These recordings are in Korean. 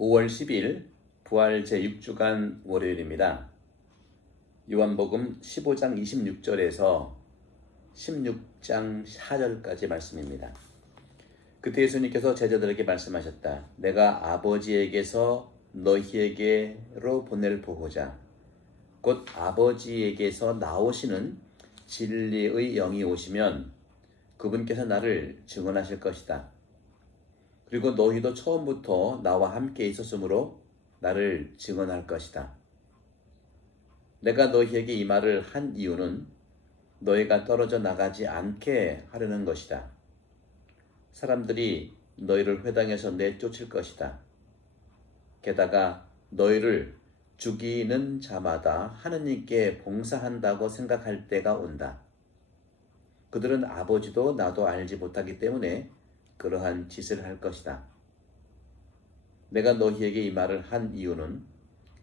5월 10일 부활 제6주간 월요일입니다. 요한복음 15장 26절에서 16장 4절까지 말씀입니다. 그때 예수님께서 제자들에게 말씀하셨다. 내가 아버지에게서 너희에게로 보낼 보호자 곧 아버지에게서 나오시는 진리의 영이 오시면 그분께서 나를 증언하실 것이다. 그리고 너희도 처음부터 나와 함께 있었으므로 나를 증언할 것이다. 내가 너희에게 이 말을 한 이유는 너희가 떨어져 나가지 않게 하려는 것이다. 사람들이 너희를 회당에서 내쫓을 것이다. 게다가 너희를 죽이는 자마다 하느님께 봉사한다고 생각할 때가 온다. 그들은 아버지도 나도 알지 못하기 때문에 그러한 짓을 할 것이다. 내가 너희에게 이 말을 한 이유는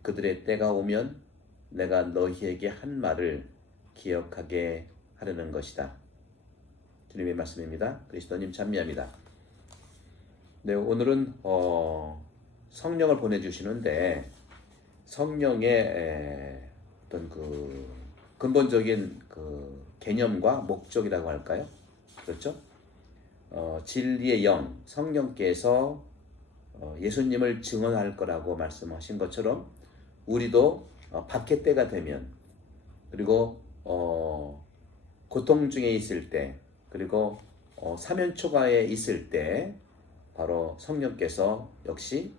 그들의 때가 오면 내가 너희에게 한 말을 기억하게 하려는 것이다. 주님의 말씀입니다. 그리스도님 찬미합니다. 네, 오늘은 성령을 보내주시는데 성령의 어떤 그 근본적인 그 개념과 목적이라고 할까요? 그렇죠? 진리의 영, 성령께서 예수님을 증언할 거라고 말씀하신 것처럼 우리도 박해 때가 되면 그리고 고통 중에 있을 때 그리고 사면초가에 있을 때 바로 성령께서 역시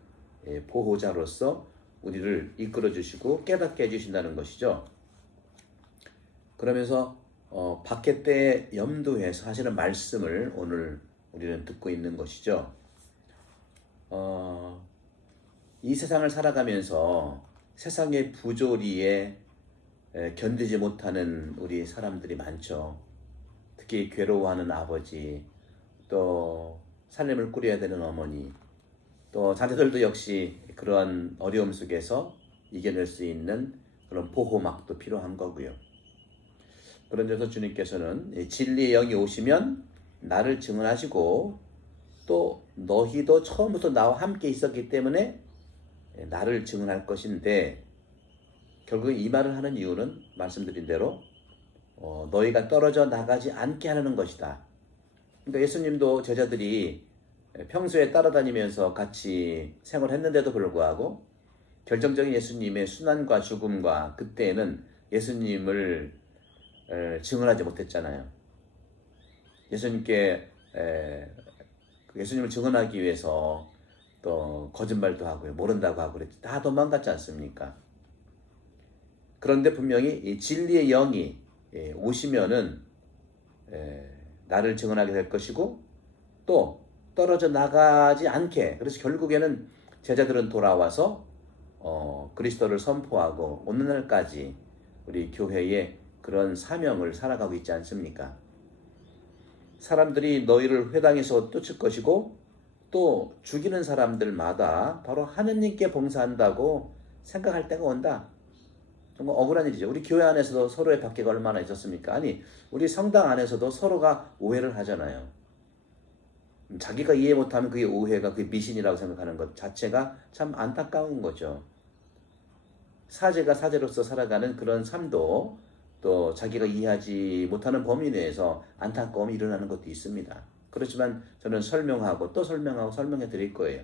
보호자로서 우리를 이끌어 주시고 깨닫게 해주신다는 것이죠. 그러면서 박해 때 염두해서 하시는 말씀을 오늘 우리는 듣고 있는 것이죠. 이 세상을 살아가면서 세상의 부조리에 견디지 못하는 우리 사람들이 많죠. 특히 괴로워하는 아버지, 또 살림을 꾸려야 되는 어머니, 또 자녀들도 역시 그러한 어려움 속에서 이겨낼 수 있는 그런 보호막도 필요한 거고요. 그런 데서 주님께서는 진리의 영이 오시면 나를 증언하시고 또 너희도 처음부터 나와 함께 있었기 때문에 나를 증언할 것인데 결국 이 말을 하는 이유는 말씀드린 대로 너희가 떨어져 나가지 않게 하려는 것이다. 그러니까 예수님도 제자들이 평소에 따라다니면서 같이 생활했는데도 불구하고 결정적인 예수님의 순환과 죽음과 그때에는 예수님을 증언하지 못했잖아요. 예수님을 증언하기 위해서 또 거짓말도 하고요, 모른다고 하고 그랬지. 다 도망갔지 않습니까? 그런데 분명히 이 진리의 영이 오시면은 나를 증언하게 될 것이고 또 떨어져 나가지 않게, 그래서 결국에는 제자들은 돌아와서 그리스도를 선포하고 오늘날까지 우리 교회의 그런 사명을 살아가고 있지 않습니까? 사람들이 너희를 회당에서 쫓을 것이고 또 죽이는 사람들마다 바로 하느님께 봉사한다고 생각할 때가 온다. 정말 억울한 일이죠. 우리 교회 안에서도 서로의 박해가 얼마나 있었습니까? 아니, 우리 성당 안에서도 서로가 오해를 하잖아요. 자기가 이해 못하면 그게 오해가, 그게 미신이라고 생각하는 것 자체가 참 안타까운 거죠. 사제가 사제로서 살아가는 그런 삶도 또 자기가 이해하지 못하는 범위 내에서 안타까움이 일어나는 것도 있습니다. 그렇지만 저는 설명하고 또 설명하고 설명해 드릴 거예요.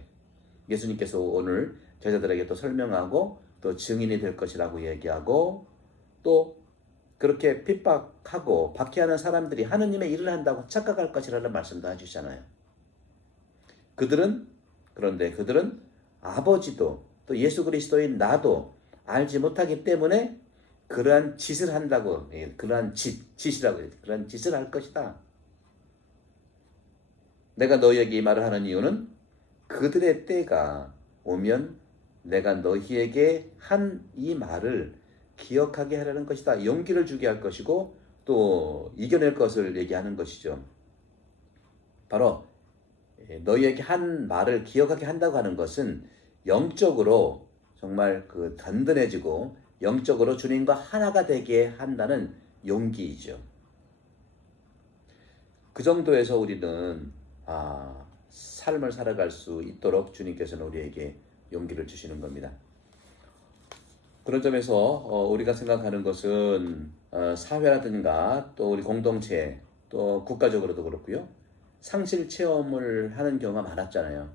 예수님께서 오늘 제자들에게 또 설명하고 또 증인이 될 것이라고 얘기하고 또 그렇게 핍박하고 박해하는 사람들이 하느님의 일을 한다고 착각할 것이라는 말씀도 해주시잖아요. 그런데 그들은 아버지도 또 예수 그리스도인 나도 알지 못하기 때문에 그러한 짓을 한다고, 그러한 짓이라고 해요. 그러한 짓을 할 것이다. 내가 너희에게 이 말을 하는 이유는 그들의 때가 오면 내가 너희에게 한 이 말을 기억하게 하려는 것이다. 용기를 주게 할 것이고 또 이겨낼 것을 얘기하는 것이죠. 바로 너희에게 한 말을 기억하게 한다고 하는 것은 영적으로 정말 그 든든해지고 영적으로 주님과 하나가 되게 한다는 용기이죠. 그 정도에서 우리는 삶을 살아갈 수 있도록 주님께서는 우리에게 용기를 주시는 겁니다. 그런 점에서 우리가 생각하는 것은 사회라든가 또 우리 공동체 또 국가적으로도 그렇고요. 상실 체험을 하는 경우가 많았잖아요.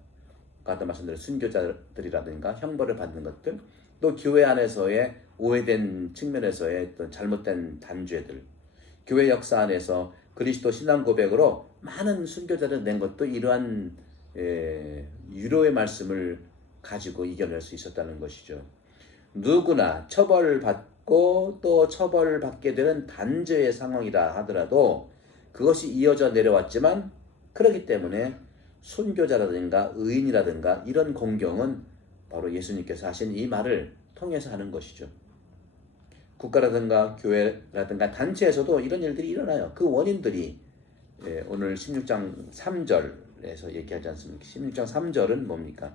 아까 말씀드린 순교자들이라든가 형벌을 받는 것들, 또 교회 안에서의 오해된 측면에서의 또 잘못된 단죄들, 교회 역사 안에서 그리스도 신앙 고백으로 많은 순교자를 낸 것도 이러한 유로의 말씀을 가지고 이겨낼 수 있었다는 것이죠. 누구나 처벌받고 또 처벌받게 되는 단죄의 상황이라 하더라도 그것이 이어져 내려왔지만, 그렇기 때문에 순교자라든가 의인이라든가 이런 공경은 바로 예수님께서 하신 이 말을 통해서 하는 것이죠. 국가라든가 교회라든가 단체에서도 이런 일들이 일어나요. 그 원인들이 오늘 16장 3절에서 얘기하지 않습니까? 16장 3절은 뭡니까?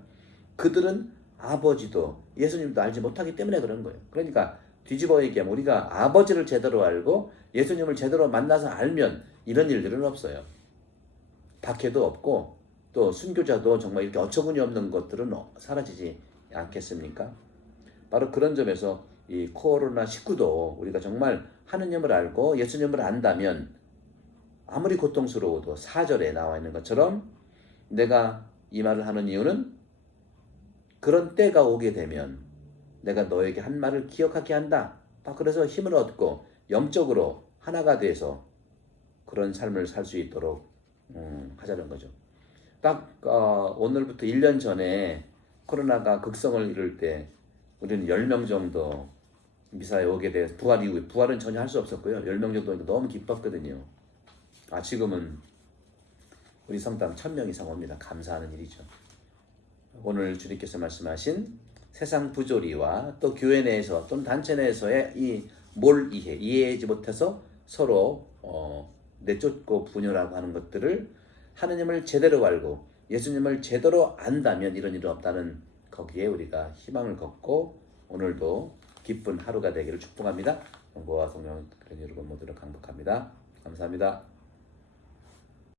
그들은 아버지도 예수님도 알지 못하기 때문에 그런 거예요. 그러니까 뒤집어 얘기하면 우리가 아버지를 제대로 알고 예수님을 제대로 만나서 알면 이런 일들은 없어요. 박해도 없고 또 순교자도 정말 이렇게 어처구니 없는 것들은 사라지지 않겠습니까? 바로 그런 점에서 이 코로나19도 우리가 정말 하느님을 알고 예수님을 안다면 아무리 고통스러워도 4절에 나와 있는 것처럼 내가 이 말을 하는 이유는 그런 때가 오게 되면 내가 너에게 한 말을 기억하게 한다. 그래서 힘을 얻고 영적으로 하나가 돼서 그런 삶을 살 수 있도록 하자는 거죠. 딱 오늘부터 1년 전에 코로나가 극성을 이룰 때 우리는 10명 정도 미사에 오게 돼서 부활 이후에, 부활은 전혀 할 수 없었고요. 10명 정도니까 너무 기뻤거든요. 지금은 우리 성당 1000명 이상 옵니다. 감사하는 일이죠. 오늘 주님께서 말씀하신 세상 부조리와 또 교회 내에서 또는 단체 내에서의 이 이해하지 못해서 서로 내쫓고 분열하고 하는 것들을 하느님을 제대로 알고 예수님을 제대로 안다면 이런 일은 없다는, 거기에 우리가 희망을 걷고 오늘도 기쁜 하루가 되기를 축복합니다. 공부와 성령 여러분 모두를 강복합니다. 감사합니다.